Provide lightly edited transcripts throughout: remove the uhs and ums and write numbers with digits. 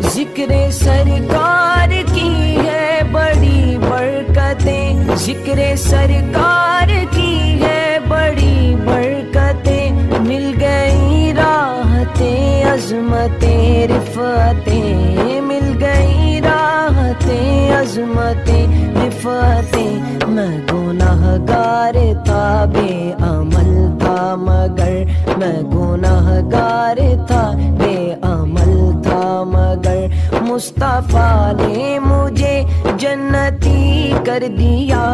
ذکر سرکار کی ہے بڑی برکتیں، ذکر سرکار کی ہے بڑی برکتیں، مل گئی راحتیں عظمتیں رفعتیں، مل گئی راحتیں عظمتیں رفعتیں۔ میں گناہ گار تھا بے عمل تھا مگر، میں گناہ گار تھا بے عمل تھا مگر، مصطفیٰ نے مجھے جنتی کر دیا،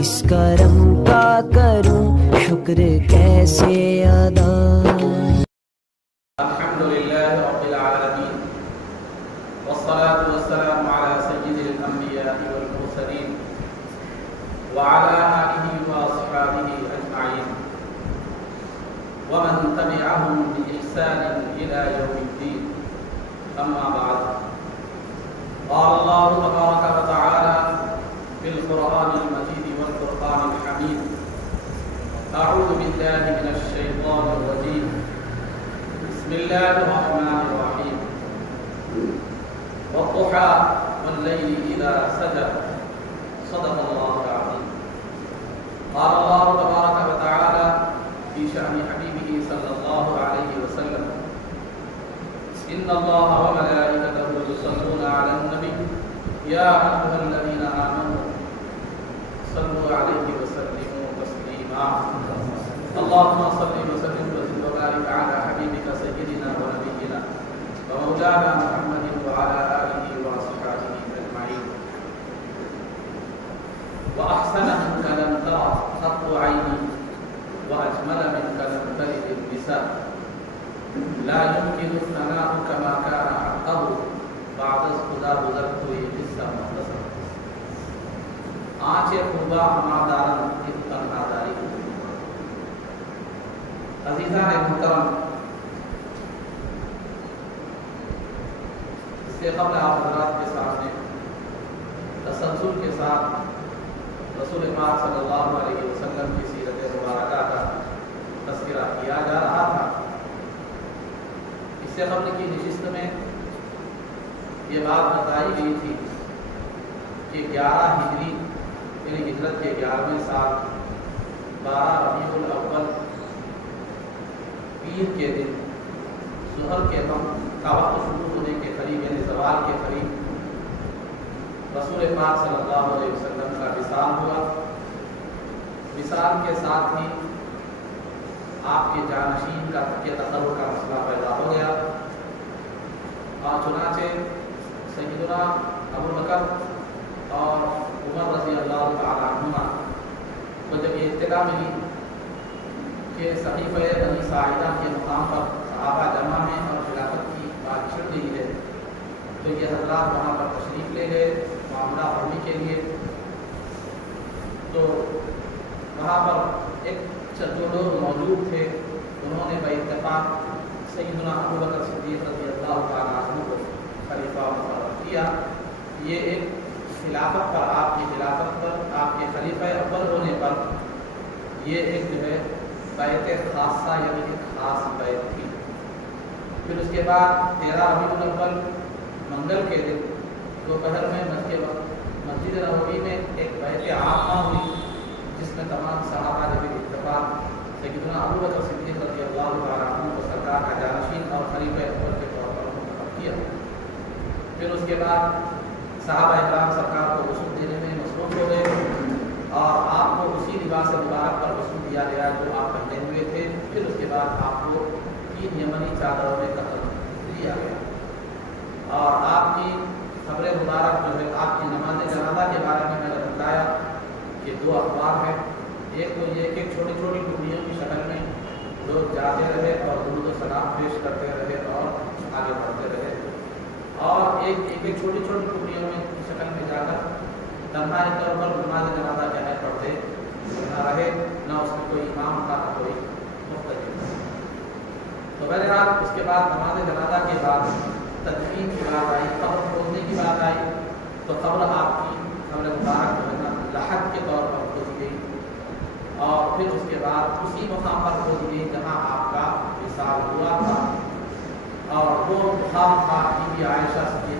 اس کرم کا کروں شکر کیسے ادا۔ الحمدللہ رب العالمین والصلاة والسلام على سید الانبیاء والمرسلین وعلى آلہ واصحابہ اجمعین ومن تبعهم بإحسان إلى يوم الدين، أما بعد، قال الله تبارك وتعالى في القرآن المجيد والفرقان الحميد، أعوذ بالله من الشيطان الرجيم، بسم الله الرحمن الرحيم، والضحى والليل إذا سجى، صدق الله العظيم۔ قال الله تبارك وتعالى في شأن حبيبه صلى الله عليه وسلم، إن الله وملائكته يصلون على النبي يا أيها الذين آمنوا صلوا عليه وسلموا تسليما، اللهم صل وسلم وزد وبارك على حبيبك سيدنا ونبينا ومولانا محمد وعلى آله وأصحابه أجمعين۔ وأحسن منك لم ترى خط عيني، وأجمل منك لم تلد النساء، لا يمكن الثناء كما كان حقه بعد خدا بزرگ ہوئی قصہ مختصر۔ آنچ خوبا ہمادارن کی تنہا داری، عزیزان محترم، اس سے قبل آپ حضرات کے سامنے تسلسل کے ساتھ رسول پاک صلی اللہ علیہ وسلم کی سیرت مبارکہ کا تذکرہ کیا جا رہا تھا۔ اس سے قبل کی نشست میں یہ بات بتائی گئی تھی کہ 11 ہجری یعنی ہجرت کے 11ویں سال 12 ربیع الاول پیر کے دن ظہر کے وقت کا وقت شروع ہونے کے قریب یعنی زوال کے قریب رسول پاک صلی اللہ علیہ وسلم کا وصال ہوا۔ وصال کے ساتھ ہی آپ کے جانشین کا تصور کا مسئلہ پیدا ہو گیا، اور چنانچہ سیدنا ابوبکر اور عمر رضی اللہ تعالی عنہما کو جب یہ اطلاع ملی کہ صحیفہ بنی ساعدہ کے مقام پر صحابہ جمع ہیں اور خلافت کی بات چھڑ رہی ہے، تو یہ حضرات وہاں پر تشریف لے گئے معاملہ فرمی کے لیے۔ تو وہاں پر ایک جو لوگ موجود تھے انہوں نے بے اتفاق سیدنا ابوبکر صدیق رضی اللہ تعالیٰ عنہ کو خلیفہ مقرر کیا۔ یہ ایک خلافت پر آپ کی خلافت پر آپ کے خلیفہ اول ہونے پر یہ ایک جو ہے بیعت خاصہ یعنی ایک خاص بیعت تھی۔ پھر اس کے بعد 13 ربیع الاول منگل کے دن دوپہر میں مسجد نبوی میں ایک بیعت عامہ ہوئی، جس میں تمام صحابہ نے بھی اتفاق سیدنا ابوبکر صدیق رضی اللہ تعالیٰ عنہ کو سرکار کا جانشین اور خلیفہ اول کے طور پر منتخب کیا۔ پھر اس کے بعد صحابہ اکرام سرکار کو غسل دینے میں مصروف ہو گئے، اور آپ کو اسی لباس مبارک پر غسل دیا گیا جو آپ پہنے ہوئے تھے۔ پھر اس کے بعد آپ کو 3 یمنی چادروں میں کفن دیا گیا، اور آپ کی خبر مبارک جو ہے آپ کی نماز جنازہ کے بارے میں نے بتایا کہ 2 اخبار ہیں۔ ایک تو یہ کہ چھوٹی چھوٹی ٹکڑیوں کی شکل میں لوگ جاتے رہے اور درود و سلام پیش کرتے رہے اور آگے بڑھتے رہے، اور ایک چھوٹی چھوٹی ٹکڑیوں میں کی شکل میں جا کر تنہا طور پر نماز جنازہ کہنے پڑتے نہ رہے، نہ اس میں کوئی امام کا نہ کوئی مختلف۔ تو بہرحال اس کے بعد نماز جنازہ کے بعد تدفین کی بات آئی، قبر کھودنے کی بات آئی، تو قبر آپ کی قبر مبارک جو ہے نا لحد کے طور پر کھود گئی، اور پھر اس کے بعد اسی مقام پر کھود گئی جہاں آپ کا وصال ہوا تھا، اور وہ مقام تھا بی بی عائشہ صدیقہ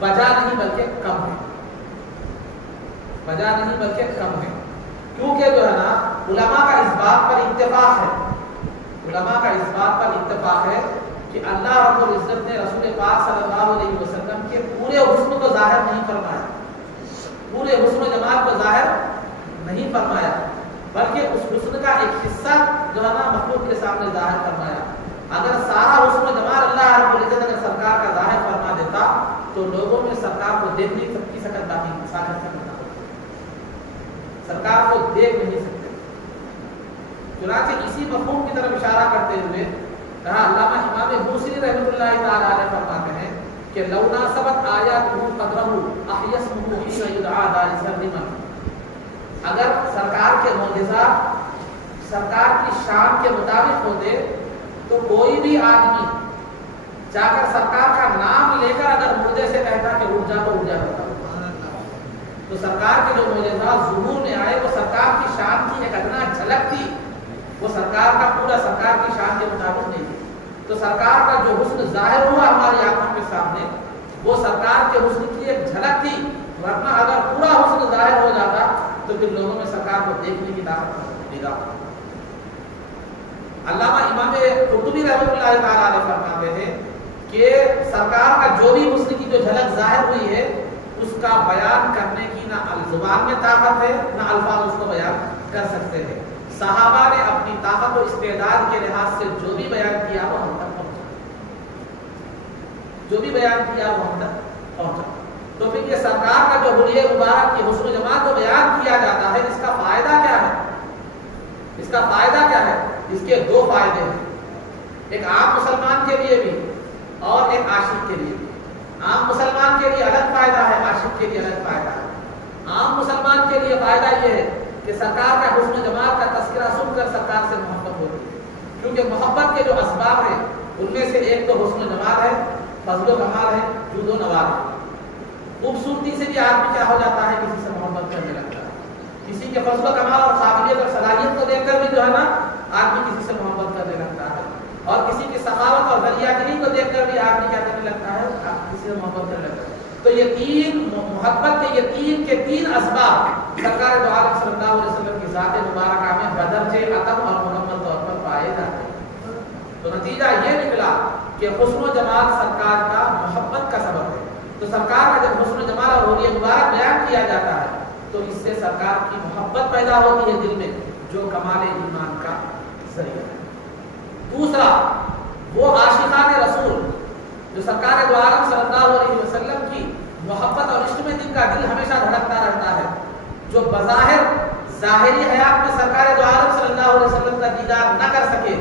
بجا نہیں بلکہ کم ہے، بجا نہیں بلکہ کم ہے، کیونکہ جو ہے نا علماء کا اس بات پر اتفاق ہے، علماء کا اس بات پر اتفاق ہے کہ اللہ رب العزت نے رسول پاک صلی اللہ علیہ وسلم کے پورے حسن کو ظاہر نہیں فرمایا، پورے حسن و جمال کو ظاہر نہیں فرمایا، بلکہ اس حسن کا ایک حصہ جو ہے نا مخلوق کے سامنے ظاہر فرمایا۔ اگر سارا حسن و جمال اللہ رب العزت اگر سرکار کا ظاہر فرما دیتا تو لوگوں میں سرکار کو دیکھ نہیں سکتی سکت باقی سرکار کو دیکھ نہیں سکتے۔ چنانچہ اسی مفہوم کی طرف اشارہ کرتے ہوئے کہا علامہ امام بوصیری رحمۃ اللہ تعالی علیہ فرماتے ہیں کہ لو ناسبت آیاتہ قدرہ احیسمہ حین یدعا دار سرمن، اگر سرکار کے معجزات سرکار کی شان کے مطابق ہوتے تو کوئی بھی آدمی جا کر سرکار کا نام لے کر اگر مردے سے کہتا کہ اٹھ جا تو اٹھ جاتا۔ تو سرکار کے جو معجزات ظہور میں آئے وہ سرکار کی شان کی ایک ادنا جھلک تھی، وہ سرکار کا پورا سرکار کی شان کے مطابق نہیں تھی۔ تو سرکار کا جو حسن ظاہر ہوا ہماری آنکھوں کے سامنے وہ سرکار کے حسن کی ایک جھلک تھی، ورنہ اگر پورا حسن ظاہر ہو جاتا تو پھر لوگوں میں سرکار کو دیکھنے کی طاقت نہیں رہا۔ علامہ امام قرطبی رحمۃ اللہ تعالی علیہ فرماتے ہیں کہ سرکار کا جو بھی حسن کی جو جھلک ظاہر ہوئی ہے اس کا بیان کرنے کی نہ زبان میں طاقت ہے نہ الفاظ اس کو بیان کر سکتے ہیں۔ صحابہ نے اپنی طاقت و استعداد کے لحاظ سے جو بھی بیان کیا وہ ہم تک پہنچا، جو بھی بیان کیا وہ ہم تک پہنچا۔ تو پھر یہ سرکار کا جو حلیہ مبارک کی حسن و جمال کو بیان کیا جاتا ہے، اس کا فائدہ کیا ہے؟ اس کا فائدہ کیا ہے؟ اس کے دو فائدے ہیں، ایک عام مسلمان کے لیے بھی اور ایک عاشق کے لیے بھی۔ عام مسلمان کے لیے الگ فائدہ ہے، عاشق کے لیے الگ فائدہ ہے۔ عام مسلمان کے لیے فائدہ یہ ہے کہ سرکار کا حسن و جمال کا تذکرہ سن کر سرکار سے محبت ہوتی ہے، کیونکہ محبت کے جو اسباب ہیں ان میں سے ایک تو حسن و جمال ہے، فضل و کمال ہے، جود و نوال ہے۔ خوبصورتی سے بھی آدمی کیا ہو جاتا ہے، کسی سے محبت کرنے لگتا ہے، کسی کے فضل و کمال اور قابلیت اور صلاحیت کو دیکھ کر بھی جو ہے نا آدمی کسی سے محبت کرنے لگتا ہے، اور کسی کی سخاوت اور دریاگری کو دیکھ کر بھی آدمی کیا کرنے لگتا ہے، کسی سے محبت کرنے لگتا ہے۔ تو یہ تین محبت کے تین اسباب سرکار دو عالم صلی اللہ علیہ وسلم کی ذات مبارکہ میں بدرجے عطم اور مکمل طور پر پائے جاتے ہیں۔ تو نتیجہ یہ نکلا کہ حسن و جمال سرکار کا محبت کا سبب ہے۔ تو سرکار کا جب حسن و جمال اور حلیہ مبارک بیان کیا جاتا ہے تو اس سے سرکار کی محبت پیدا ہوتی ہے دل میں، جو کمال ایمان کا ذریعہ ہے۔ دوسرا، وہ عاشقان رسول جو سرکار دو عالم صلی اللہ علیہ وسلم کی محبت اور عشق میں جن کا دل ہمیشہ دھڑکتا رہتا ہے، جو بظاہر ظاہری حیات میں سرکار دو عالم صلی اللہ علیہ وسلم کا دیدار نہ کر سکے،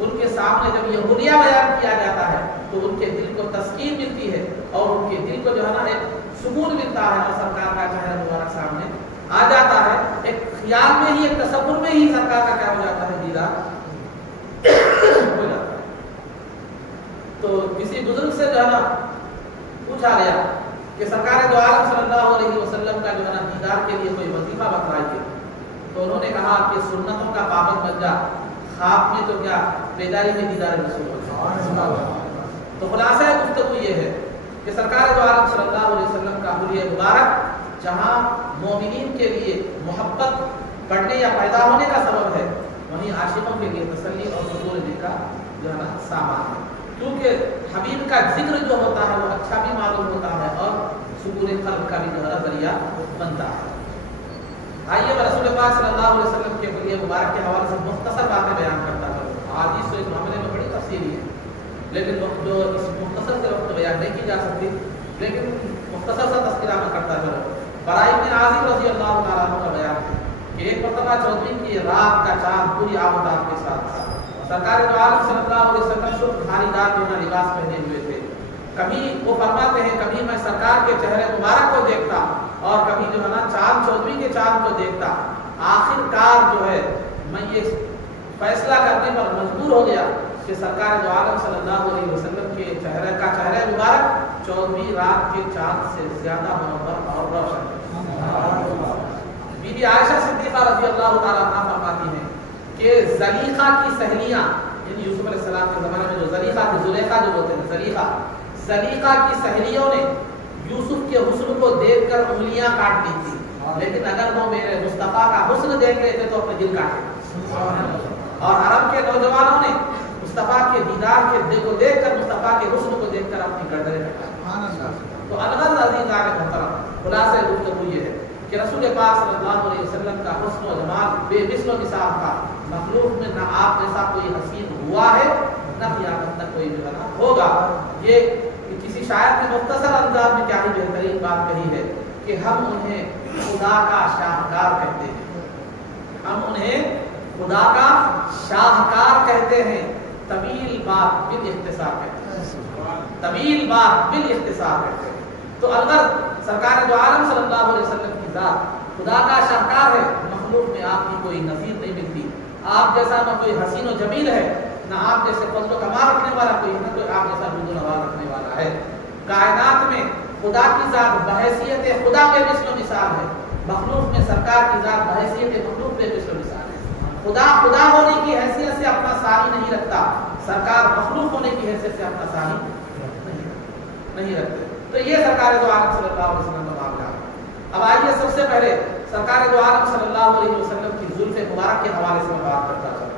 ان کے سامنے جب یہ حلیہ بیان کیا جاتا ہے تو ان کے دل کو تسکین ملتی ہے اور ان کے دل کو جو ہے نا ایک سکون ملتا ہے، اور سرکار کا چہرہ مبارک سامنے آ جاتا ہے۔ ایک خیال میں ہی، ایک تصور میں ہی سرکار کا کیا ہو جاتا ہے، دیدار ہو جاتا ہے۔ تو کسی بزرگ سے جو ہے نا پوچھا گیا کہ سرکار دو عالم صلی اللہ علیہ وسلم کا جو ہے نا دیدار کے لیے کوئی وظیفہ بتلائیے، تو انہوں نے کہا کہ سنتوں کا پابند بن جا، خواب میں تو کیا بیداری میں دیدار رسول ہوتا ہے۔ تو خلاصہ گفتگو یہ ہے کہ سرکار دو عالم صلی اللہ علیہ وسلم کا حلیہ مبارک جہاں مومنین کے لیے محبت بڑھنے یا پیدا ہونے کا سبب ہے، وہیں عاشقوں کے لیے تسلی اور سکون دل کا جو ہے نا سامان ہے، کیونکہ حبیب کا ذکر جو ہوتا ہے وہ اچھا بھی معلوم ہوتا ہے اور سکون قلب کا بھی جو ہے ذریعہ بنتا ہے۔ آئیے میں رسول پاک صلی اللہ علیہ وسلم کے حلیہ مبارک کے حوالے سے مختصر باتیں بیان کرتا ہوں۔ حدیث تو اس معاملے میں بڑی تفصیلی ہے، لیکن جو اس مختصر سے وقت بیان نہیں کی جا سکتی، لیکن مختصر سا تذکرہ میں کرتا چلوں۔ براء بن عازب رضی اللہ تعالیٰ عنہ کا بیان ہے کہ ایک مرتبہ چودھری کی رات کا چاند پوری آب و تاب کے ساتھ تھا۔ سرکار دو عالم صلی اللہ علیہ وسلم شب بھاری دار جو لباس پہنے ہوئے تھے۔ کبھی وہ فرماتے ہیں کبھی میں سرکار کے چہرے مبارک کو دیکھتا اور کبھی جو ہے نا چاند چودھری کے چاند کو دیکھتا۔ آخر کار جو ہے میں یہ فیصلہ کرنے پر مجبور ہو گیا کہ سرکار دو عالم صلی اللہ علیہ وسلم کے چہرہ مبارک چودھری رات کے چاند سے زیادہ منور اور روشن ہے۔ بی بی عائشہ صدیقہ رضی اللہ تعالیٰ عنہ فرماتی ہیں کہ زلیخا کی سہیلیاں، یعنی یوسف علیہ السلام کے زمانے میں جو زلیخا تھی، زلیخا جو بولتے ہیں زلیخا کی سہیلیوں نے یوسف کے حسن کو دیکھ کر انگلیاں کاٹ لی تھی، لیکن اگر وہ میرے مصطفیٰ کا حسن دیکھ لیتے تو اپنے دل کاٹے۔ اور عرب کے نوجوانوں نے مصطفیٰ کے دیدار کے کو دیکھ کر، مصطفیٰ کے حسن کو دیکھ کر اپنی گردنیں کٹائیں۔ تو الغرض عزیزان محترم، خلاصہ گفتگو یہ ہے کہ رسول پاک صلی اللہ علیہ وسلم کا حسن و جمال بے مثل و مثال تھا۔ مخلوق میں نہ آپ جیسا کوئی حسین ہوا ہے، نہ قیامت تک کوئی بھی ہوگا۔ یہ کسی شاعر نے مختصر انداز میں کیا ہی بہترین بات کہی ہے کہ ہم انہیں خدا کا شاہکار کہتے ہیں، ہم انہیں خدا کا شاہکار کہتے ہیں، طویل بات بالاختصار کہتے ہیں، طویل بات بالاختصار کہتے ہیں۔ تو الغرض سرکار دو عالم صلی اللہ علیہ وسلم کی ذات خدا کا شاہکار ہے، مخلوق میں آپ کی کوئی نظیر نہیں ملتی۔ آپ جیسا نہ کوئی حسین و جمیل ہے، نہ آپ جیسے فضل و کمال رکھنے والا کوئی ہے، نہ کوئی آپ جیسا رود و نواز رکھنے والا ہے۔ کائنات میں خدا کی ذات بحیثیت خدا بے مثل و مثال ہے، مخلوق میں سرکار کی ذات بحیثیت مخلوق بے مثل و مثال ہے۔ خدا خدا ہونے کی حیثیت سے اپنا ثانی نہیں رکھتا، سرکار مخلوق ہونے کی حیثیت سے اپنا ثانی نہیں رکھتے۔ تو یہ سرکار دو عالم صلی اللہ علیہ وسلم کا معاملہ ہے۔ اب آئیے سب سے پہلے سرکار دو عالم صلی اللہ علیہ وسلم کی زلف مبارک کے حوالے سے میں بات کرتا ہوں۔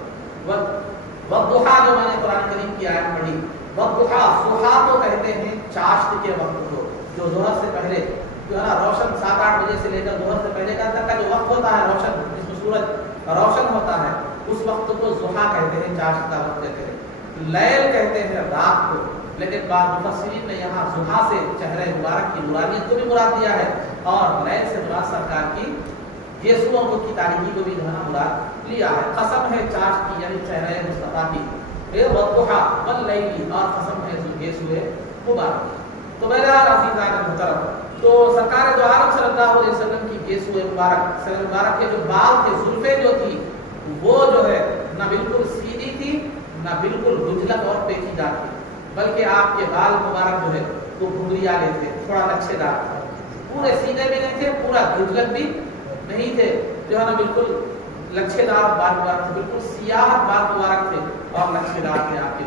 والضحیٰ جو میں نے قرآن کریم کی آیت پڑھی، والضحیٰ، ضحیٰ تو کہتے ہیں چاشت کے وقت کو، جو ظہر سے پہلے جو ہے نا روشن 7-8 بجے سے لے کر ظہر سے پہلے کا تک کا جو وقت ہوتا ہے روشن، جس میں سورج روشن ہوتا ہے، اس وقت کو ضحیٰ کہتے ہیں، چاشت کا وقت کہتے ہیں۔ لیل کہتے ہیں رات کو، لیکن بعض مفسرین نے یہاں ضحیٰ سے چہرہ مبارک کی نورانیت کو بھی مراد دیا ہے، اور لیل سے مراد سرکار کی یسوع کی تاریکی کو بھی مراد لیا ہے۔ قسم ہے چاشت کی یعنی چہرہ مصطفیٰ کی، والضحیٰ واللیل، اور قسم ہے یسوع مبارک۔ تو بہرحال عزیزان محترم، تو سرکار دو عالم صلی اللہ علیہ وسلم کی یسوع مبارک، سر مبارک کے جو بال تھے، زلفیں جو تھی، وہ جو ہے نہ بالکل سیدھی تھی، نہ بالکل گجلت اور پیچیدہ تھی، بلکہ آپ کے بال مبارک جو ہے وہ گھنگریالے تھے، تھوڑا لچھے دار تھے، پورے سیدھے بھی نہیں تھے، پورا گجلت بھی نہیں تھے، جو ہے نا بالکل لچھے دار بال مبارک تھے، بالکل سیاہ بال مبارک تھے اور لچھے دار تھے آپ کے۔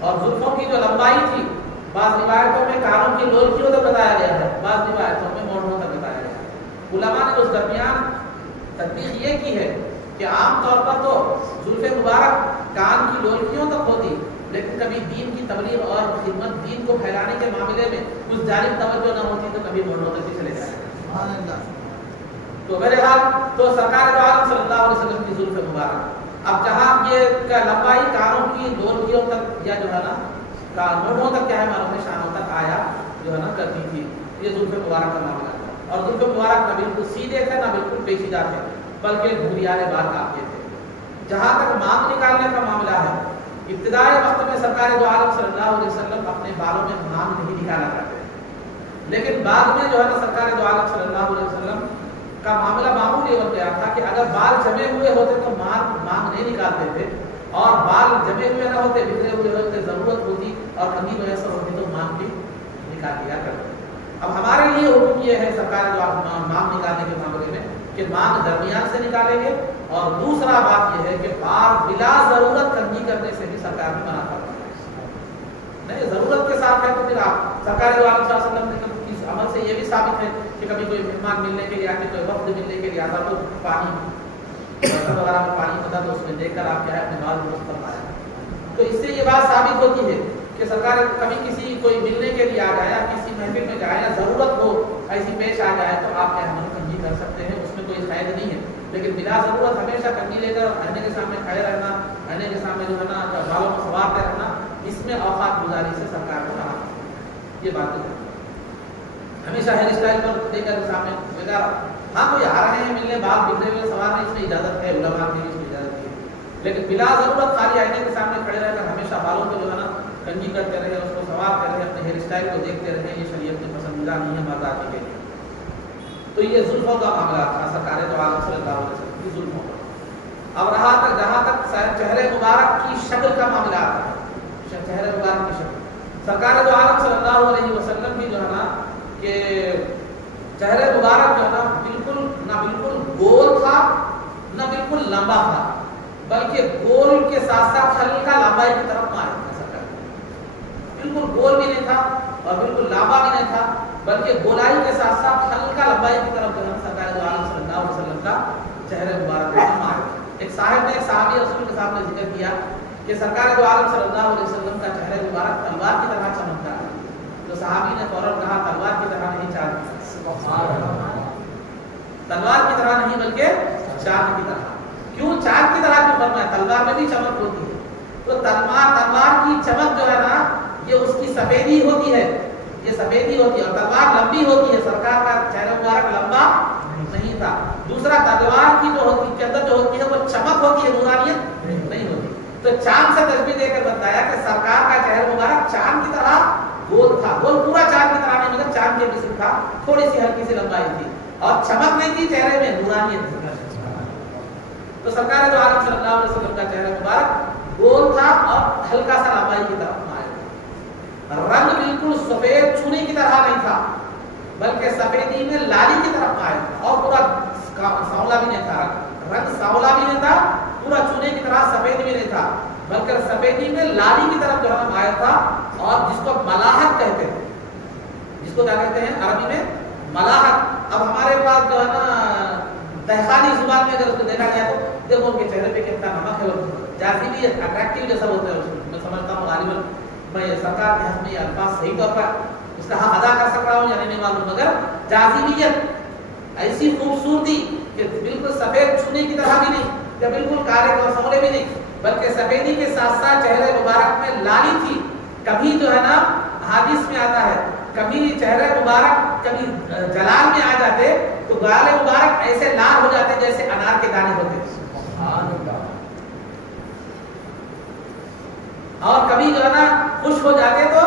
اور زلفوں کی جو لمبائی تھی، بعض روایتوں میں کانوں کی لولکیوں تک بتایا گیا ہے، بعض روایتوں میں موڑوں تک بتایا گیا ہے۔ علماء نے اس درمیان تدبیر یہ کی ہے کہ عام طور پر تو زلف مبارک کان کی لولکیوں تک ہوتی، لیکن کبھی دین کی تبلیغ اور خدمت، دین کو پھیلانے کے معاملے میں اس جانب توجہ نہ ہوتی تو کبھی موڑوں تک بھی چلے جائے۔ تو بہرحال تو سرکار دو عالم صلی اللہ علیہ وسلم کی زلف مبارک، اب جہاں یہ لمبائی کانوں کی لولکیوں تک یا جو ہے نا موڑوں تک کیا ہے معلوم ہے شانوں تک آیا جو ہے نا کرتی تھی، یہ زلف مبارک کا معاملہ تھا۔ اور زلف مبارک نہ بالکل سیدھے تھے نہ بالکل پیچیدہ تھے، بلکہ گھنگریالے بال کاٹتے تھے۔ جہاں تک مانگ نکالنے کا معاملہ ہے، ابتدائی وقت میں سرکار دو عالم صلی اللہ علیہ وسلم اپنے بالوں میں مانگ نہیں نکالا کرتے، لیکن بعد میں جو ہے نا سرکار دو عالم صلی اللہ علیہ وسلم کا معاملہ معمول یہ ہو گیا تھا کہ اگر بال جمے ہوئے ہوتے تو مانگ نہیں نکالتے تھے، اور بال جمے ہوئے نہ ہوتے، بکھرے ہوئے ہوتے، ضرورت ہوتی اور کنگھی میسر ہوتی تو مانگ بھی نکال دیا کرتے۔ اب ہمارے لیے حکم یہ ہے سرکار جو مانگ نکالنے کے معاملے میں کہ مانگ درمیان سے نکالیں گے، اور دوسرا بات یہ ہے کہ بال بلا ضرورت کنگھی کرنے سے بھی سرکار بھی منع کرتا ہے۔ نہیں، ضرورت کے ساتھ ہے تو پھر آپ سرکار جو عالم صلی اللہ علیہ وسلم نے اس عمل سے یہ بھی ثابت ہے کہ کبھی کوئی مہمان ملنے کے لیے آتے، کوئی وفد ملنے کے لیے آتا تو پانی وغیرہ میں پانی ہوتا تو اس میں دیکھ کر آپ کیا ہے اپنے بال درست فرمایا۔ تو اس سے یہ بات ثابت ہوتی ہے کہ سرکار کبھی کسی کوئی ملنے کے لیے آ جائے یا کسی محفل میں جائے یا ضرورت ہو ایسی پیش آ جائے تو آپ کیا ہے کنگھی کر سکتے ہیں، اس میں کوئی قید نہیں ہے، لیکن بلا ضرورت ہمیشہ کنگھی لے کر آئینے کے سامنے کھڑے رہنا، آئینے کے سامنے جو ہے نا بالوں کو سنوارتے رہنا، اس میں اوقات گزاری سے سرکار کو کہا یہ بات ہے۔ ہمیشہ ہیئر اسٹائل پر دے کر سامنے وغیرہ، ہاں کوئی آ رہے ہیں ملنے، بال بکھرے ہوئے سوارنے، اس میں اجازت ہے، علماء کی اس میں اجازت ہے، لیکن بلا ضرورت خالی آئینے کے سامنے کھڑے رہ کر ہمیشہ بالوں کو جو ہے نا کنگھی کرتے رہے، اس کو سنوارتے رہے، اپنے ہیئر اسٹائل کو دیکھتے رہے، یہ شریعت میں پسندیدہ نہیں ہے مرداتی کے لیے۔ تو یہ زلفوں کا معاملہ تھا سرکار دو عالم صلی اللہ علیہ وسلم کی زلفوں کا۔ اب رہا تک جہاں تک چہرے مبارک کی شکل کا معاملہ آتا ہے، چہرے مبارک کی شکل، سرکار دو عالم صلی اللہ علیہ وسلم بھی جو ہے نا کہ چہرے مبارک جو ہے نا بالکل نہ بالکل گول تھا نہ بالکل لمبا تھا، بلکہ گول کے ساتھ ساتھ ہلکا لمبائی کی طرف مائل تھا سرکار، بالکل گول بھی نہیں تھا اور بالکل لمبا بھی نہیں تھا، بلکہ گولائی کے ساتھ ساتھ ہلکا لمبائی کی طرف جو ہے سرکار دو عالم صلی اللہ علیہ وسلم کا چہرہ مبارک ہے. ایک صاحب نے ایک صحابی رسول کے سامنے ذکر کیا کہ سرکار دو عالم صلی اللہ علیہ وسلم کا چہرہ مبارک تلوار کی طرح چمکتا ہے. تو صحابی نے فوراً کہا تلوار کی طرح نہیں چاند تلوار کی طرح نہیں بلکہ چاند کی طرح. کیوں چاند کی طرح کیوں فرمایا؟ تلوار میں بھی چمک ہوتی ہے. تو تلوار کی چمک جو ہے نا یہ اس کی سفیدی ہوتی ہے, یہ سفیدی ہوتی ہے, اور تلوار لمبی ہوتی ہے. سرکار کا چہرہ مبارک لمبا نہیں تھا. دوسرا تلوار کی جو ہوتی کے اندر جو ہوتی ہے وہ چمک ہوتی ہے, نورانیت نہیں ہوتی. تو چاند سے تشبیہ دے کر بتایا کہ سرکار کا چہرہ مبارک چاند کی طرح گول تھا. گول پورا چاند کی طرح نہیں مگر چاند کے مثل تھا, تھوڑی سی ہلکی سی لمبائی تھی اور چمک نہیں تھی چہرے میں, نورانیت تھی. تو سرکار دو عالم صلی اللہ علیہ وسلم کا چہرہ مبارک گول تھا اور ہلکا سا لمبائی کی طرف مائل. رنگ بالکل سفید چونے کی طرح نہیں تھا بلکہ سفیدی میں لالی کی طرف مائل تھا, اور پورا سانولا بھی نہیں تھا. رنگ سانولا بھی نہیں تھا, پورا چونے کی طرح سفید بھی نہیں تھا بلکہ سفیدی میں لالی کی طرف جو ہے مائل تھا. اور جس کو ملاحت کہتے ہیں, جس کو کیا کہتے ہیں عربی میں ملاحت. اب ہمارے پاس جو ہے نا دہقانی زبان میں اگر اس کو دیکھا جائے تو دیکھو ان کے چہرے پہ کتنا نمک ہے, اور جاذبیت اٹریکٹیو جیسا ہوتا ہے. میں سمجھتا ہوں غالباً میں سرکار کے حق میں یہ الفاظ صحیح طور پر اس کا حق ادا کر سک رہا ہوں یا نہیں معلوم, مگر جاذبیت ایسی خوبصورتی کہ بالکل سفید چونے کی طرح بھی نہیں یا بالکل کالے اور سولے بھی نہیں بلکہ سفیدی کے ساتھ ساتھ چہرے مبارک میں لالی تھی. کبھی جو ہے نا حدیث میں آتا ہے کبھی چہرے مبارک کبھی جلال میں آ جاتے تو گالے مبارک ایسے لال ہو جاتے جیسے انار کے دانے ہوتے. اور کبھی جو ہے نا خوش ہو جاتے تو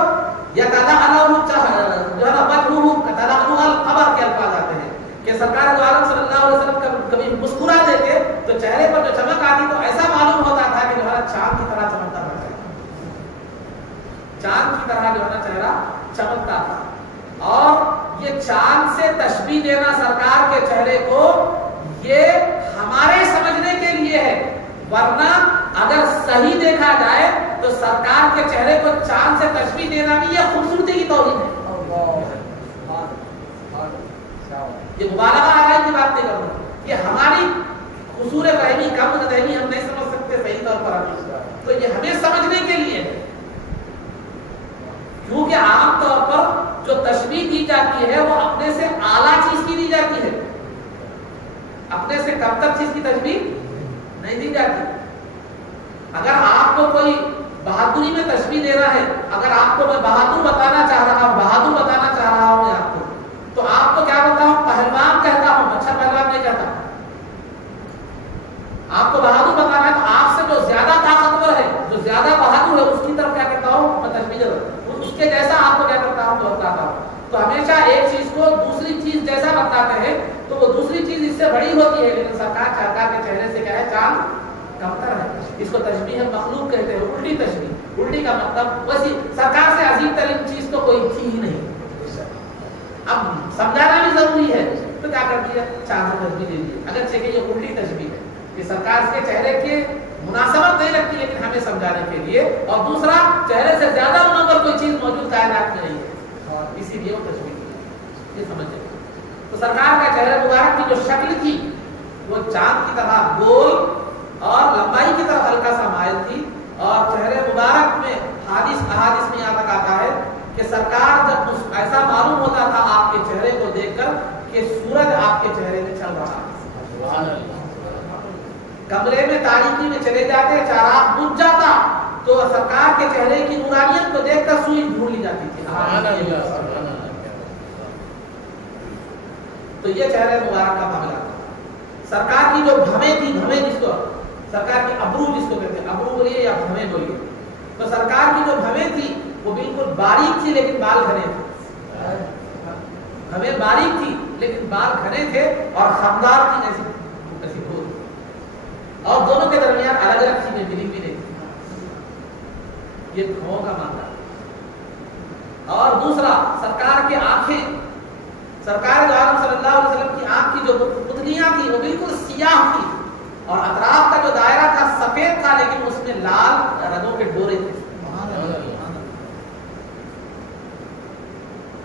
یا جو ہے نا خبر کے الفاظ آتے ہیں کہ سرکار دو عالم صلی اللہ علیہ وسلم کبھی مسکرا دیتے تو چہرے پر جو چمک آتی تو ایسا معلوم ہوتا تھا کہ جو ہے چاند کی طرح چمکتا تھا, چاند کی طرح جو ہے نا چہرہ چمکتا تھا. اور یہ چاند سے تشبیہ دینا سرکار کے چہرے کو یہ ہمارے سمجھنے کے لیے ہے, ورنہ اگر صحیح دیکھا جائے تو سرکار کے چہرے کو چاند سے تشبیہ دینا بھی یہ خوبصورتی کی توہین ہے. یہ مبالغہ آرائی کی بات نہیں کر رہا, یہ ہماری قصور فہمی کم فہمی ہم نہیں سمجھ سکتے صحیح طور پر, تو یہ ہمیں سمجھنے کے لیے ہے. کیونکہ عام طور پر جو تشبیہ دی جاتی ہے وہ اپنے سے اعلیٰ چیز کی دی جاتی ہے, اپنے سے کم تر چیز کی تشبیہ نہیں دی جاتی. اگر آپ کو کوئی بہادری میں تشبیہ دینا ہے, اگر آپ کو میں بہادر بتانا چاہ رہا ہوں میں آپ کو, تو آپ کو کیا بتا ہوں پہلوان کہتا ہوں, اچھا پہلوان نہیں کہتا. آپ کو بہادر بتانا ہے تو آپ سے جو زیادہ طاقتور ہے, جو زیادہ بہادر ہے اس کی طرف کیا کرتا ہوں میں تشبیہ دیتا ہوں, اس کے جیسا آپ کو کیا کرتا ہوں تو بتاتا ہوں. تو ہمیشہ ایک چیز کو دوسری چیز جیسا بتاتے ہیں تو وہ دوسری چیز اس سے بڑی ہوتی ہے, لیکن سرکار کے چہرے سے کیا ہے چاند کمتر ہے. اس کو تشبیہ مخلوق کہتے ہیں, الٹی تشبیہ. الٹی کا مطلب ویسی سرکار سے عظیم ترین چیز تو کوئی تھی ہی نہیں. اب سمجھانا بھی ضروری ہے تو کیا کرتی ہے چاند سے تشبیہ دے دی, اگرچہ کہ یہ الٹی تشبیہ ہے کہ سرکار کے چہرے کے مناسبت نہیں رکھتی لیکن ہمیں سمجھانے کے لیے, اور دوسرا چہرے سے زیادہ منور کوئی چیز موجود کائنات میں نہیں ہے, اسی لیے وہ تشبیہ کی. یہ سمجھے تو سرکار کا چہرہ مبارک کی جو شکل تھی وہ چاند کی طرح گول اور لمبائی کی طرف ہلکا سا مائل تھی. اور چہرے مبارک میں احادیث میں یہاں تک آتا ہے کہ سرکار جب ایسا معلوم ہوتا تھا آپ کے چہرے کو دیکھ کر کہ سورج آپ کے چہرے میں چل رہا ہے. کمرے میں تاریکی میں چلے جاتے, چراغ بجھ جاتا تو سرکار کے چہرے کی نورانیت کو دیکھ کر سوئی ڈھونڈ لی جاتی تھی. تو یہ چہرے مبارک کا معاملہ تھا. سرکار کی جو بھویں تھی, بھویں جس کو سرکار کی ابرو جس کو کہتے ہیں, ابرو بولیے یا بھویں بولیے, تو سرکار کی جو بھویں تھی وہ بالکل باریک تھی لیکن بال گھنے تھے. بھویں باریک تھی لیکن بال گھنے تھے اور خمدار تھی ایسی بھور, اور دونوں کے درمیان الگ الگ چیزیں ملی بھی نہیں تھی. یہ بھووں کا معاملہ. اور دوسرا سرکار کی آنکھیں, سرکار دو عالم صلی اللہ علیہ وسلم کی آنکھ کی جو پتلیاں تھی وہ بالکل سیاہ تھی, اور اطراف کا جو دائرہ تھا سفید تھا لیکن اس میں لال رنگوں کے ڈورے تھے.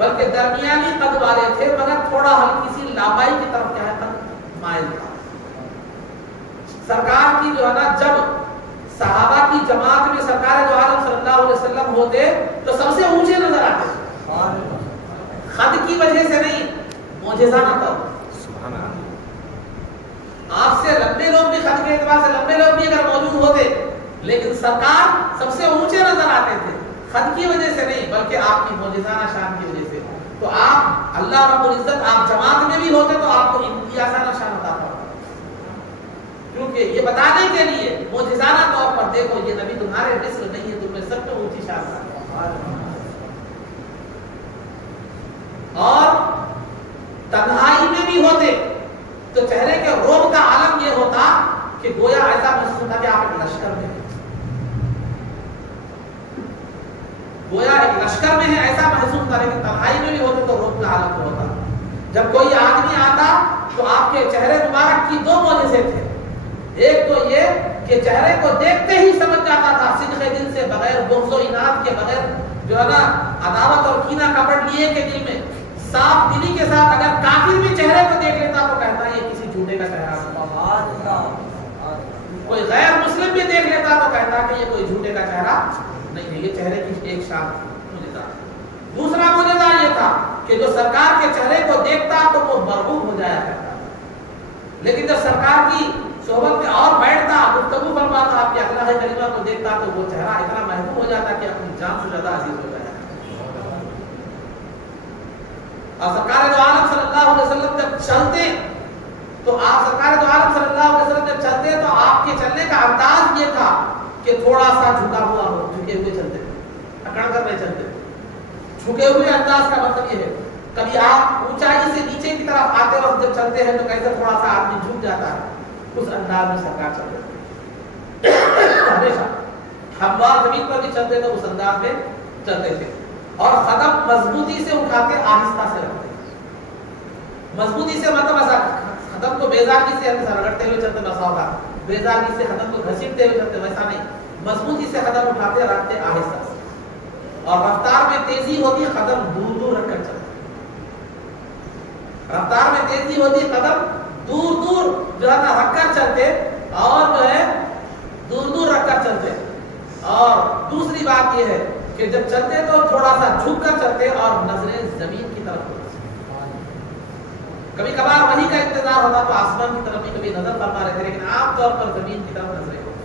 بلکہ درمیانی قد والے تھے، مگر تھوڑا ہلکی سی لامائی کی طرف کیا ہے قد مائل تھا۔ سرکار کی جو ہے نا جب صحابہ کی جماعت میں سرکار دو عالم صلی اللہ علیہ وسلم ہوتے تو سب سے اونچے نظر آتے، خد کی وجہ سے نہیں، معجزانہ طور۔ آپ سے لمبے لوگ بھی خد کے اعتبار سے لمبے لوگ بھی اگر موجود ہوتے، لیکن سرکار سب سے اونچے نظر آتے تھے، خد کی وجہ سے نہیں بلکہ آپ کی معجزانہ شان کی وجہ سے۔ تو آپ اللہ رب العزت آپ جماعت میں بھی ہوتے تو آپ کو امتیازانہ شان عطا فرماتا، کیونکہ یہ بتانے کے لیے معجزانہ طور پر دیکھو یہ نبی تمہارے مثل نہیں ہے، تم میں سب سے اونچی شان ہے۔ اور تنہائی میں بھی ہوتے تو چہرے کے روب کا عالم یہ ہوتا کہ گویا ایسا محسوس ہوتا کہ آپ ایک لشکر میں ہیں، گویا ایک لشکر میں ہے ایسا محسوس ہوتا، لیکن تنہائی میں بھی ہوتے تو روب کا عالم تو ہوتا۔ جب کوئی آدمی آتا تو آپ کے چہرے مبارک کی دو معجزے تھے، ایک تو یہ کہ چہرے کو دیکھتے ہی سمجھ جاتا تھا صدق دل سے، بغیر بغض و اناد کے، بغیر جو ہے نا عداوت اور کینہ کپٹ لیے کے دل میں صاف دلی کے ساتھ اگر کافر بھی چہرے کو دیکھ لیتا تو کہتا ہے یہ کسی جھوٹے کا چہرہ ہے۔ کوئی غیر مسلم بھی دیکھ لیتا تو کہتا کہ یہ کوئی جھوٹے کا چہرہ نہیں ہے، یہ چہرے کی ایک شان معجزہ۔ دوسرا معجزہ یہ تھا کہ جو سرکار کے چہرے کو دیکھتا تو وہ مرغوب ہو جایا کرتا، لیکن جب سرکار کی صحبت میں اور بیٹھتا، گفتگو فرماتا، آپ کے اخلاق کریمہ کو دیکھتا تو وہ چہرہ اتنا محبوب ہو جاتا کہ اپنی جان سے زیادہ عزیز ہو جاتا۔ اور سرکار دو عالم صلی اللہ علیہ وسلم جب چلتے تو آپ سرکار دو عالم صلی اللہ علیہ وسلم جب چلتے تو آپ کے چلنے کا انداز یہ تھا کہ تھوڑا سا جھکا ہوا ہو، جھکے ہوئے چلتے، اکڑ کر نہیں چلتے۔ جھکے ہوئے انداز کا مطلب یہ ہے کبھی آپ اونچائی سے نیچے کی طرف آتے وقت جب چلتے ہیں تو کیسے تھوڑا سا آدمی جھک جاتا ہے، اس انداز میں سرکار چلتے تھے ہمیشہ۔ ہموار زمین پر بھی چلتے تو اس انداز میں چلتے تھے، اور قدم مضبوطی سے اٹھاتے، آہستہ سے رکھتے۔ مضبوطی سے مطلب ایسا قدم کو بیزاری سے رگڑتے ہوئے چلتے بسا ہوگا، بیزاری سے قدم کو گھسیٹتے ہوئے چلتے، ویسا نہیں، مضبوطی سے قدم اٹھاتے رکھتے آہستہ سے، اور رفتار میں تیزی ہوتی، قدم دور دور رکھ کر چلتے۔ رفتار میں تیزی ہوتی، قدم دور دور جو ہے نا رکھ کر چلتے، اور جو ہے دور دور رکھ کر چلتے۔ اور دوسری بات یہ ہے کہ جب چلتے تو تھوڑا سا جھک کر چلتے اور نظریں زمین کی طرف ہوتی۔ کبھی کبھار وہی کا انتظار ہوتا تو آسمان کی طرف بھی کبھی نظر فرما رہے تھے، لیکن عام طور پر زمین کی طرف نظریں ہوتی۔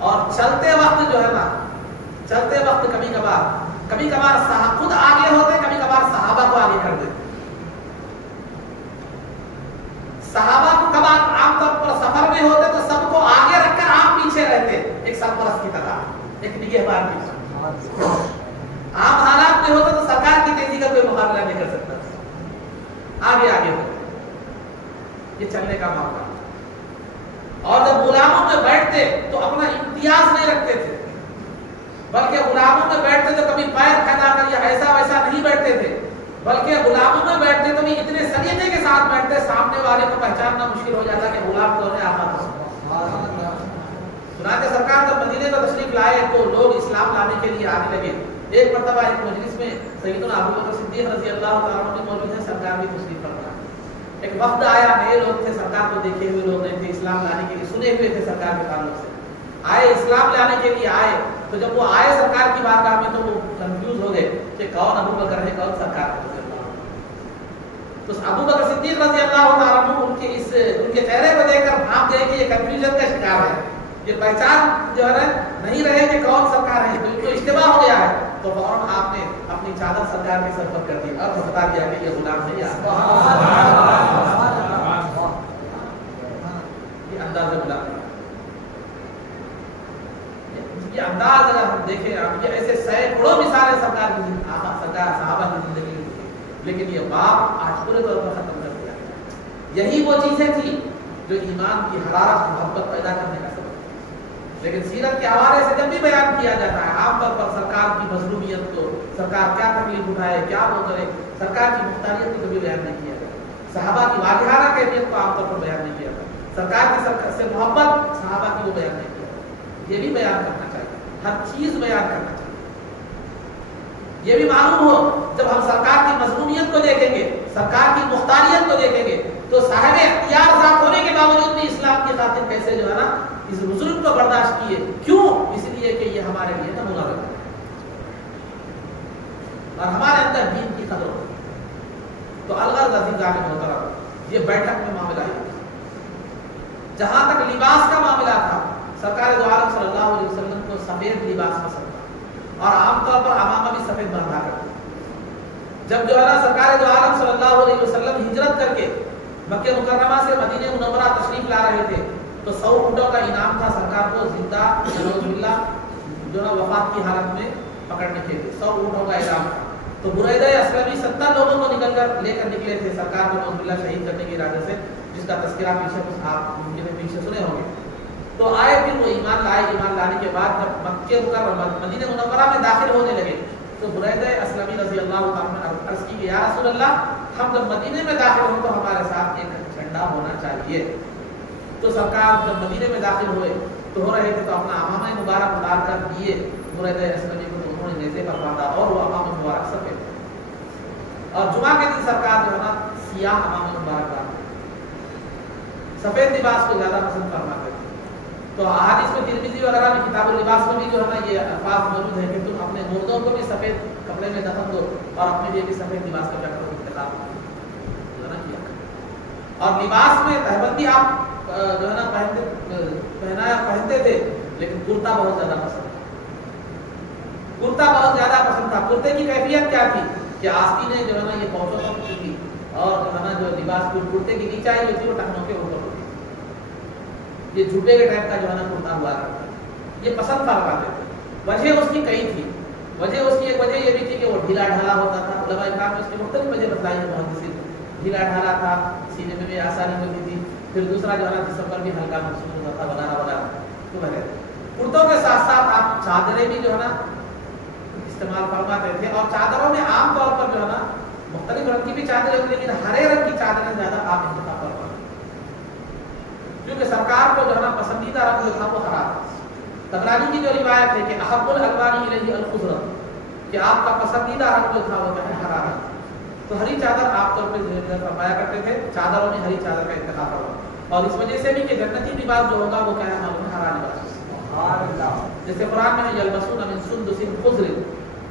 اور چلتے وقت جو ہے نا، چلتے وقت کبھی کبھار خود آگے ہوتے، کبھی کبھار صحابہ کو آگے کر دیتے۔ صحابہ کو کبھار عام طور پر سفر میں ہوتے تو سب کو آگے رکھ کر آپ پیچھے رہتے، ایک سرپرست کی طرح، ایک نگہبان کی طرح۔ عام حالات میں ہوتا تو سرکار کی تیزی کا کوئی مقابلہ نہیں کر سکتا، آگے آگے ہو، یہ چلنے کا معاملہ۔ اور جب غلاموں میں بیٹھتے تو اپنا امتیاز نہیں رکھتے تھے، بلکہ غلاموں میں بیٹھتے تو کبھی پیر پھیلا کر یا ایسا ویسا نہیں بیٹھتے تھے، بلکہ غلاموں میں بیٹھتے تو بھی اتنے سلیقے کے ساتھ بیٹھتے سامنے والے کو پہچاننا مشکل ہو جاتا کہ غلام کون ہے، آقا کون ہے۔ چنانچہ سرکار جب مدینے میں تشریف لائے تو لوگ اسلام لانے کے لیے آنے لگے۔ ایک مرتبہ ایک مجلس میں سیدنا ابو بکر صدیق رضی اللہ تعالیٰ عنہ موجود ہیں، سرکار بھی تشریف فرما۔ ایک وفد آیا، نئے لوگ تھے، سرکار کو دیکھے ہوئے لوگ نہیں تھے، اسلام لانے کے لیے سنے ہوئے تھے سرکار کے تعلق سے، آئے اسلام لانے کے لیے آئے۔ تو جب وہ آئے سرکار کی بارگاہ میں تو وہ کنفیوز ہو گئے کہ کون ابو بکر ہے، کون سرکار ہے۔ تو ابو بکر صدیق رضی اللہ تعالیٰ عنہ ان کے چہرے کو دیکھ کر بھاگ گئے کہ یہ کنفیوژن کا شکار ہے، یہ پہچان جو ہے نہیں رہے کہ کون سرکار ہے، تو ان کو اشتباہ ہو گیا ہے۔ تو فوراً آپ نے اپنی چادر سرکار کے سر پر کر دی اور بتا دیا کہ یہ غلام نہیں آتا، یہ انداز غلام ہے۔ یہ انداز اگر ہم دیکھیں، آپ یہ ایسے سینکڑوں مثالیں سرکار کی صحابہ کی زندگی میں، لیکن یہ باب آج پورے طور پر ختم کر دیا گیا۔ یہی وہ چیزیں تھیں جو ایمان کی حرارت محبت پیدا کرنے کا سبب، لیکن سیرت کے حوالے سے جب بھی بیان کیا جاتا ہے عام طور پر سرکار کی مظلومیت کو، سرکار کیا تکلیف اٹھائے، کیا وہ کرے، سرکار کی مختاریت کو کبھی بیان نہیں کیا جاتا، صحابہ کی واجحانہ کیفیت کو عام طور پر بیان نہیں کیا جاتا، سرکار کی سے محبت صحابہ کی وہ بیان نہیں کیا جاتا۔ یہ بھی بیان کرنا چاہیے، ہر چیز بیان کرنا چاہیے۔ یہ بھی معلوم ہو جب ہم سرکار کی مظلومیت کو دیکھیں گے، سرکار کی مختاریت کو دیکھیں گے، تو صاحب اختیار ذات ہونے کے باوجود بھی اسلام کی خاطر کیسے جو ہے نا اس ظلم کو برداشت کیے. کیوں؟ اس لیے کہ یہ ہمارے لیے نمونہ رکھتا ہے اور ہمارے اندر دین کی قدر ہو. تو الغرض عزیزان محترم، یہ بیٹھک میں معاملہ ہے. جہاں تک لباس کا معاملہ تھا، سرکار دو عالم صلی اللہ علیہ وسلم کو سفید لباس پسند تھا اور عام طور پر عوامہ بھی سفید باندھا کرتے. جب جو ہے نا سرکار دو عالم صلی اللہ علیہ وسلم ہجرت کر کے مکہ مکرمہ سے مدینہ منورہ تشریف لا رہے تھے تو 100 اونٹوں کا انعام تھا سرکار کو زندہ نعوذ باللہ جو نا وفات کی حالت میں پکڑنے کے لیے 100 اونٹوں کا انعام تھا. تو بریدہ اسلمی 70 لوگوں کو لے کر نکلے تھے سرکار کو نعوذ باللہ شہید کرنے کے ارادے سے، جس کا تذکرہ پیچھے آپ ممکن ہے پیچھے سنے ہوں گے. تو آئے پھر وہ ایمان لائے. ایمان لانے کے بعد جب مکہ مکرمہ مدینہ منورہ میں داخل ہونے لگے تو بریدہ اسلمی رضی اللہ تعالیٰ نے عرض کی کہ یا رسول اللہ، ہم جب مدینے میں داخل ہوں تو ہمارے ساتھ ایک جھنڈا ہونا چاہیے. تو سرکار جب مدینے میں داخل ہوئے تو ہو رہے تھے تو اپنا امامہ مبارک اتار کر دیے بریدہ اسلمی کو، تو انہوں نے نیزے پر باندھا اور وہ امامہ مبارک سفید. اور جمعہ کے دن سرکار جو ہے نا سیاہ امامہ مبارک باندھا، سفید لباس کو زیادہ پسند فرماتے تھے. تو احادیث میں ترمذی وغیرہ میں کتاب اللباس میں بھی جو ہے نا یہ الفاظ موجود ہے کہ تم اپنے مردوں کو بھی سفید کپڑے میں دفن دو اور اپنے لیے بھی سفید لباس کا کرو انتخاب جو ہے نا کیا. اور لباس میں تہبندی آپ جو ہے نا پہنتے تھے، لیکن کرتا بہت زیادہ پسند تھا. کرتا بہت زیادہ پسند تھا. کرتے کی کیفیت کیا تھی کہ آستینیں جو ہے نا یہ پہنچوں تک تھی اور جو ہے نا جو لباس کرتے کی نیچائی جو تھی وہ ٹخنوں کے اوپر ہوتی. یہ جھوٹے کے ٹائپ کا جو ہے نا کرتا ہوا کرتا، یہ پسند فرماتے تھے. وجہ اس کی کئی تھی. وجہ اس کی ایک وجہ یہ بھی تھی کہ وہ ڈھیلا ڈھالا ہوتا تھا. علماء کرام نے اس کی مختلف وجہ بتلائی ہے. محدثین ڈھیلا ڈھالا تھا، سینے میں بھی آسانی ہوتی تھی. پھر دوسرا جو ہے نا جسم پر بھی ہلکا محسوس ہوتا تھا وغیرہ وغیرہ. تو کرتوں کے ساتھ ساتھ آپ چادریں بھی جو ہے نا استعمال فرماتے تھے. اور چادروں میں عام طور پر جو ہے نا مختلف رنگ کی بھی چادریں ہوتی، لیکن ہرے رنگ کی چادریں زیادہ آپ انتخاب فرماتے کیونکہ سرکار کو جو ہے نا پسندیدہ رنگ جو تھا وہ ہرا تھا. طبرانی کی جو روایت ہے کہ احب الالوان الیہ الخضر، کہ آپ کا پسندیدہ رنگ جو تھا وہ جو ہے ہرا رنگ. تو ہری چادر آپ طور پہ فرمایا کرتے تھے. چادروں میں ہری چادر کا انتخاب فرمایا. اور اس وجہ سے بھی کہ جنتی لباس جو ہوگا وہ کیا ہے معلوم ہے، ہرا لباس. جیسے قرآن میں یلبسون من سندس خضر،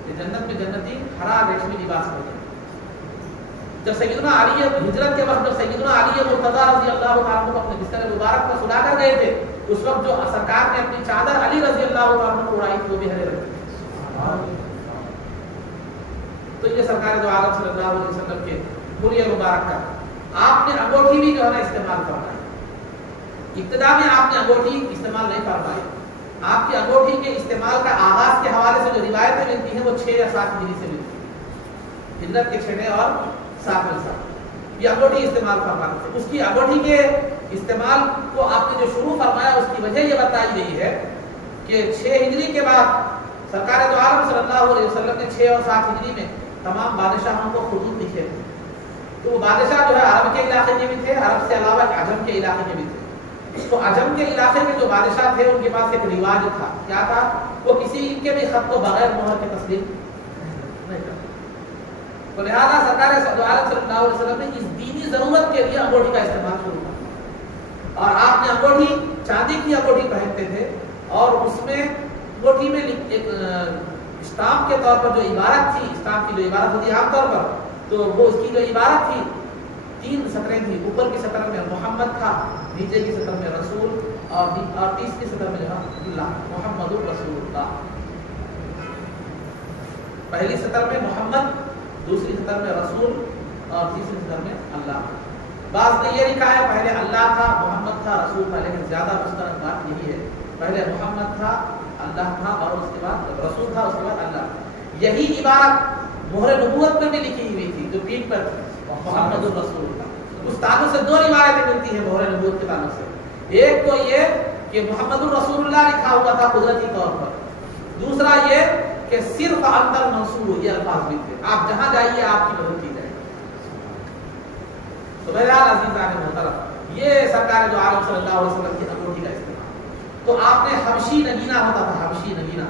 کہ جنت میں جنتی ہرا ریشمی لباس ہوگا. جب سیدنا علی ہجرت کے وقت جب سیدنا علی مرتضیٰ رضی اللہ عنہ کو اپنے بستر مبارک پر سلا کر گئے تھے، اس وقت جو سرکار نے اپنی چادر علی رضی اللہ عنہ کو اڑائی تھی وہ بھی ہرے رنگ کی. تو یہ سرکار جو عالم صلی اللہ علیہ وسلم کے بریہ مبارک کا آپ نے انگوٹھی بھی جو ہے نا استعمال فرمائی. ابتدا میں آپ نے انگوٹھی استعمال نہیں فرمائی. آپ کی انگوٹھی کے استعمال کا آغاز کے حوالے سے جو روایتیں ملتی ہیں وہ 6 یا 7 ہجری سے ملتی ہیں. ہجرت کے 6 اور 7 یہ انگوٹھی استعمال فرماتے تھے. اس کی انگوٹھی کے استعمال کو آپ نے جو شروع فرمایا اس کی وجہ یہ بتائی گئی ہے کہ 6 ہجری کے بعد سرکار دو عالم صلی اللہ علیہ وسلم نے 6 اور 7 ہجری میں تمام بادشاہوں کو خطوط لکھے تھے. تو وہ بادشاہ جو ہے عرب کے علاقے کے بھی تھے، عرب سے علاوہ عجم کے علاقے کے بھی تھے. تو عجم کے علاقے کے جو بادشاہ تھے ان کے پاس ایک رواج تھا. کیا تھا؟ وہ کسی کے بھی خط کو بغیر مہر کے تسلیم نہیں کرتے. تو لہٰذا سرکار دو عالم صلی اللہ علیہ وسلم نے اس دینی ضرورت کے لیے انگوٹھی کا استعمال شروع کیا. اور آپ نے انگوٹھی چاندی کی انگوٹھی پہنتے تھے اور اس میں انگوٹھی میں ایک اسٹامپ کے طور پر جو عبارت تھی، اسٹامپ کی جو عبارت ہوتی ہے عام طور پر، تو وہ اس کی جو عبارت تھی 3 سطریں تھی. اوپر کی سطر میں محمد تھا، نیچے کی سطر میں رسول اور تیسری سطر میں جو ہے اللہ، محمد رسول اللہ. پہلی سطر میں محمد، دوسری سطر میں رسول اور تیسری سطر میں اللہ. بعض نے یہ لکھا ہے پہلے اللہ تھا، محمد تھا، رسول تھا، لیکن زیادہ مستند بات یہی ہے پہلے محمد تھا، اللہ تھا اور اس کے بعد رسول تھا، اس کے بعد اللہ. یہی عبارت مہر نبوت میں بھی لکھی ہوئی تھی جو پیٹ پر تھی، محمد الرسول اللہ. اس تعلق سے 2 روایتیں ملتی ہیں مہر نبوت کے تعلق سے. ایک تو یہ کہ محمد الرسول اللہ لکھا ہوا تھا قدرتی طور پر. دوسرا یہ کہ صرف انتر منصور، یہ الفاظ بھی تھے، آپ جہاں جائیے آپ کی مدد کی جائے. تو بہرحال عزیزان محترم، یہ سرکار جو عالم صلی اللہ علیہ وسلم کی انگوٹھی کا استعمال. تو آپ نے حبشی نگینہ ہوتا تھا، حبشی نگینہ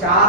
4